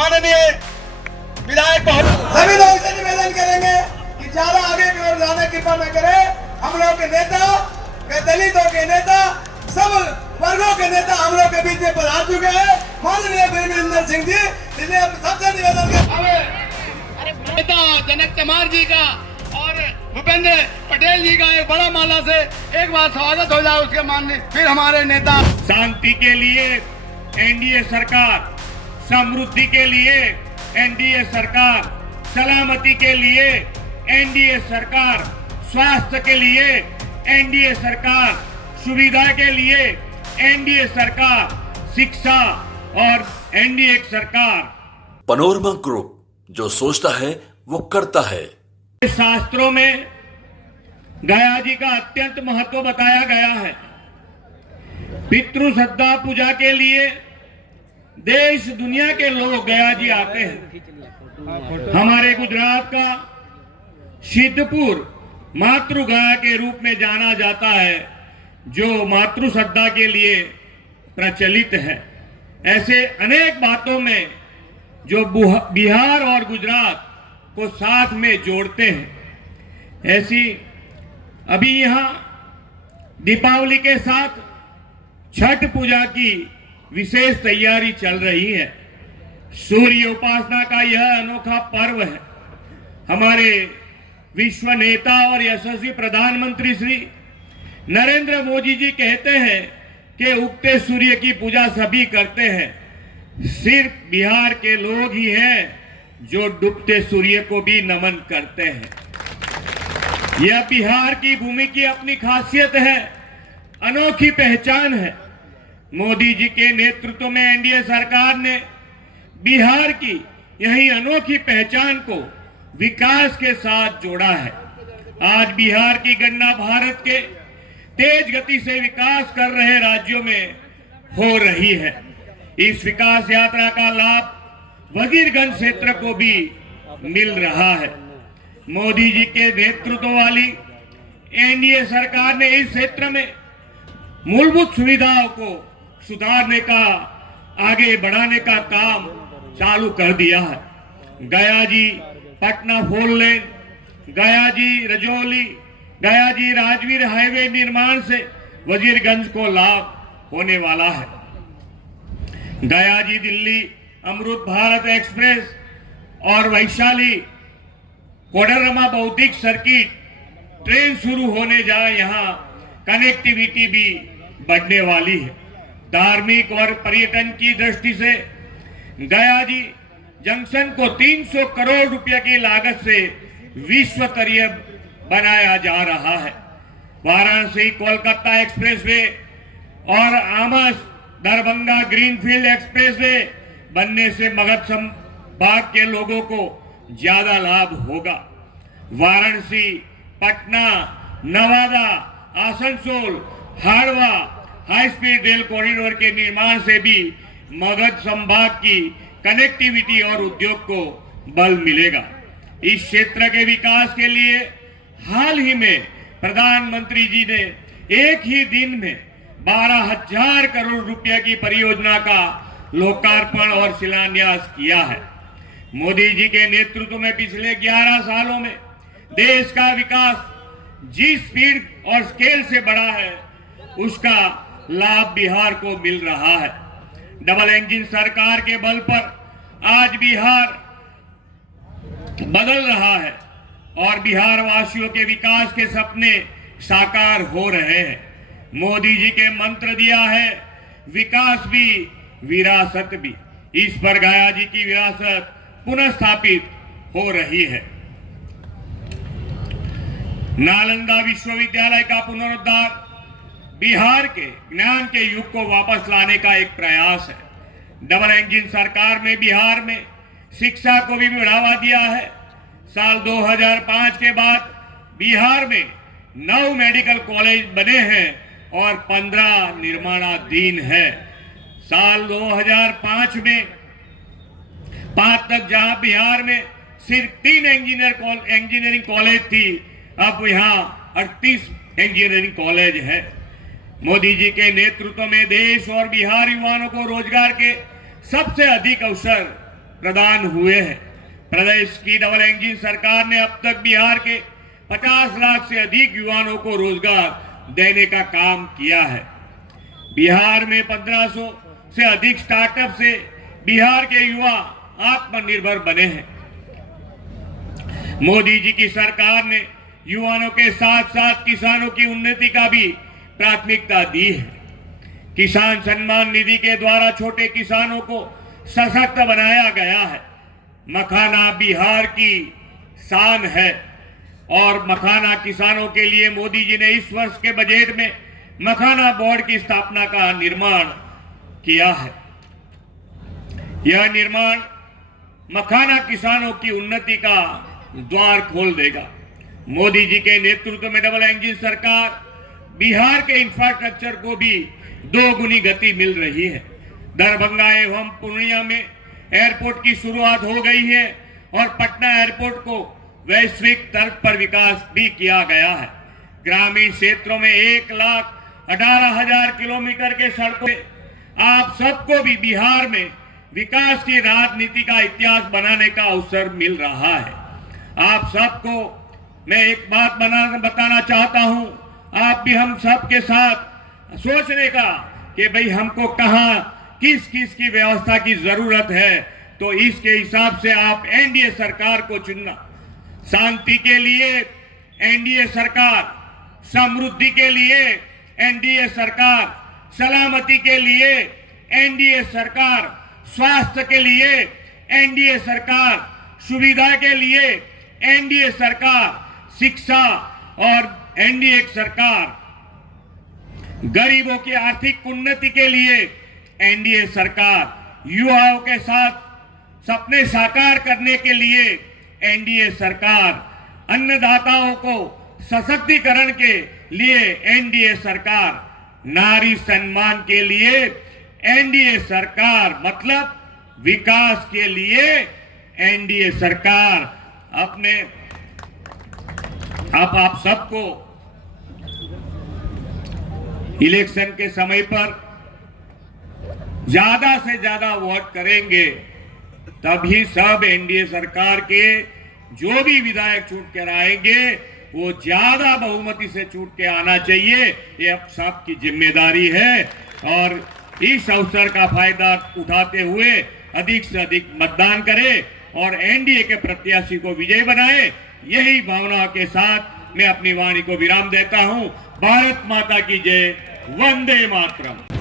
माननीय विधायक सभी लोग से निवेदन करेंगे कि ज्यादा आगे की ओर जाने की कृपा न करें। हम लोग के नेता, दलितों के नेता, सब वर्गों के नेता हम लोग के बीच में पधार चुके हैं। माननीय वीरेंद्र सिंह जी, इसलिए हम सबसे निवेदन करें नेता जनक चमार जी का और भूपेंद्र पटेल जी का एक बड़ा माला से एक बार स्वागत हो जाए उसके माननीय फिर हमारे नेता। शांति के लिए एनडीए सरकार, समृद्धि के लिए एनडीए सरकार, सलामती के लिए एनडीए सरकार, स्वास्थ्य के लिए एनडीए सरकार, सुविधा के लिए एनडीए सरकार, शिक्षा और एनडीए सरकार। पनोरमा ग्रुप, जो सोचता है वो करता है। शास्त्रों में गया जी का अत्यंत महत्व बताया गया है। पितृ श्रद्धा पूजा के लिए देश दुनिया के लोग गया जी आते हैं। हमारे गुजरात का सिद्धपुर मातृ गया के रूप में जाना जाता है, जो मातृ श्रद्धा के लिए प्रचलित है। ऐसे अनेक बातों में जो बिहार और गुजरात को साथ में जोड़ते हैं। ऐसी अभी यहाँ दीपावली के साथ छठ पूजा की विशेष तैयारी चल रही है। सूर्य उपासना का यह अनोखा पर्व है। हमारे विश्व नेता और यशस्वी प्रधानमंत्री श्री नरेंद्र मोदी जी कहते हैं कि उगते सूर्य की पूजा सभी करते हैं, सिर्फ बिहार के लोग ही हैं जो डूबते सूर्य को भी नमन करते हैं। यह बिहार की भूमि की अपनी खासियत है, अनोखी पहचान है। मोदी जी के नेतृत्व में एनडीए सरकार ने बिहार की यही अनोखी पहचान को विकास के साथ जोड़ा है। आज बिहार की गणना भारत के तेज गति से विकास कर रहे राज्यों में हो रही है। इस विकास यात्रा का लाभ वजीरगंज क्षेत्र को भी मिल रहा है। मोदी जी के नेतृत्व वाली एनडीए सरकार ने इस क्षेत्र में मूलभूत सुविधाओं को सुधारने का, आगे बढ़ाने का काम चालू कर दिया है। गया जी पटना फोर लेन, गया जी रजौली, गया जी राजवीर हाईवे निर्माण से वजीरगंज को लाभ होने वाला है। गया जी दिल्ली अमृत भारत एक्सप्रेस और वैशाली कोडरमा बौद्धिक सर्किट ट्रेन शुरू होने जाए, यहाँ कनेक्टिविटी भी बढ़ने वाली है। धार्मिक और पर्यटन की दृष्टि से गया जी जंक्शन को 300 करोड़ रुपए की लागत से विश्व स्तरीय बनाया जा रहा है। वाराणसी कोलकाता एक्सप्रेसवे और आमस दरभंगा ग्रीनफील्ड एक्सप्रेसवे बनने से मगध संभाग के लोगों को ज्यादा लाभ होगा। Varanasi, Patna, Nawada, Asansol, Howrah high speed rail corridor के निर्माण से भी मगध संभाग की कनेक्टिविटी और उद्योग को बल मिलेगा। इस क्षेत्र के विकास के लिए हाल ही में प्रधानमंत्री जी ने एक ही दिन में 12,000 करोड़ रुपए की परियोजना का लोकार्पण और शिलान्यास किया है। मोदी जी के नेतृत्व में पिछले 11 सालों में देश का विकास जिस स्पीड और स्केल से बढ़ा है, उसका लाभ बिहार को मिल रहा है। डबल इंजन सरकार के बल पर आज बिहार बदल रहा है और बिहार वासियों के विकास के सपने साकार हो रहे हैं। मोदी जी के मंत्र दिया है, विकास भी विरासत भी। इस पर गया जी की विरासत पुनः स्थापित हो रही है। नालंदा विश्वविद्यालय का पुनरुद्धार बिहार के ज्ञान के युग को वापस लाने का एक प्रयास है। डबल इंजन सरकार में बिहार में शिक्षा को भी बढ़ावा दिया है। साल 2005 के बाद बिहार में 9 मेडिकल कॉलेज बने हैं और 15 निर्माणाधीन है। साल 2005 में 5 तक जहां बिहार में सिर्फ 3 इंजीनियरिंग कॉलेज थी, अब यहाँ 38 इंजीनियरिंग कॉलेज है। मोदी जी के नेतृत्व में देश और बिहार युवाओं को रोजगार के सबसे अधिक अवसर प्रदान हुए हैं। प्रदेश की डबल इंजन सरकार ने अब तक बिहार के 50 लाख से अधिक युवाओं को रोजगार देने का काम किया है। बिहार में 1500 से अधिक स्टार्टअप से बिहार के युवा आत्मनिर्भर बने हैं। मोदी जी की सरकार ने युवाओं के साथ साथ किसानों की उन्नति का भी प्राथमिकता दी है। किसान सम्मान निधि के द्वारा छोटे किसानों को सशक्त बनाया गया है। मखाना बिहार की शान है और मखाना किसानों के लिए मोदी जी ने इस वर्ष के बजट में मखाना बोर्ड की स्थापना का निर्माण किया है। यह निर्माण मखाना किसानों की उन्नति का द्वार खोल देगा। मोदी जी के नेतृत्व में डबल इंजन सरकार बिहार के इंफ्रास्ट्रक्चर को भी दोगुनी गति मिल रही है। दरभंगा एवं पूर्णिया में एयरपोर्ट की शुरुआत हो गई है और पटना एयरपोर्ट को वैश्विक तर्क पर विकास भी किया गया है। ग्रामीण क्षेत्रों में 1,18,000 किलोमीटर के सड़कों, आप सबको भी बिहार में विकास की राजनीति का इतिहास बनाने का अवसर मिल रहा है। आप सबको मैं एक बात बताना चाहता हूं, आप भी हम सब के साथ सोचने का कि भाई हमको कहां किस किस की व्यवस्था की जरूरत है, तो इसके हिसाब से आप एनडीए सरकार को चुनना। शांति के लिए एनडीए सरकार, समृद्धि के लिए एनडीए सरकार, सलामती के लिए एनडीए सरकार, स्वास्थ्य के लिए एनडीए सरकार, सुविधा के लिए एनडीए सरकार, शिक्षा और एनडीए सरकार, गरीबों की आर्थिक उन्नति के लिए एनडीए सरकार, युवाओं के साथ सपने साकार करने के लिए एनडीए सरकार, अन्नदाताओं को सशक्तिकरण के लिए एनडीए सरकार, नारी सम्मान के लिए एनडीए सरकार, मतलब विकास के लिए एनडीए सरकार। अब आप सबको इलेक्शन के समय पर ज्यादा से ज्यादा वोट करेंगे, तभी सब एनडीए सरकार के जो भी विधायक छूट कर आएंगे वो ज्यादा बहुमति से छूट के आना चाहिए। ये अब सबकी जिम्मेदारी है और इस अवसर का फायदा उठाते हुए अधिक से अधिक मतदान करें और एनडीए के प्रत्याशी को विजयी बनाएं। यही भावना के साथ मैं अपनी वाणी को विराम देता हूं। भारत माता की जय, वंदे मातरम।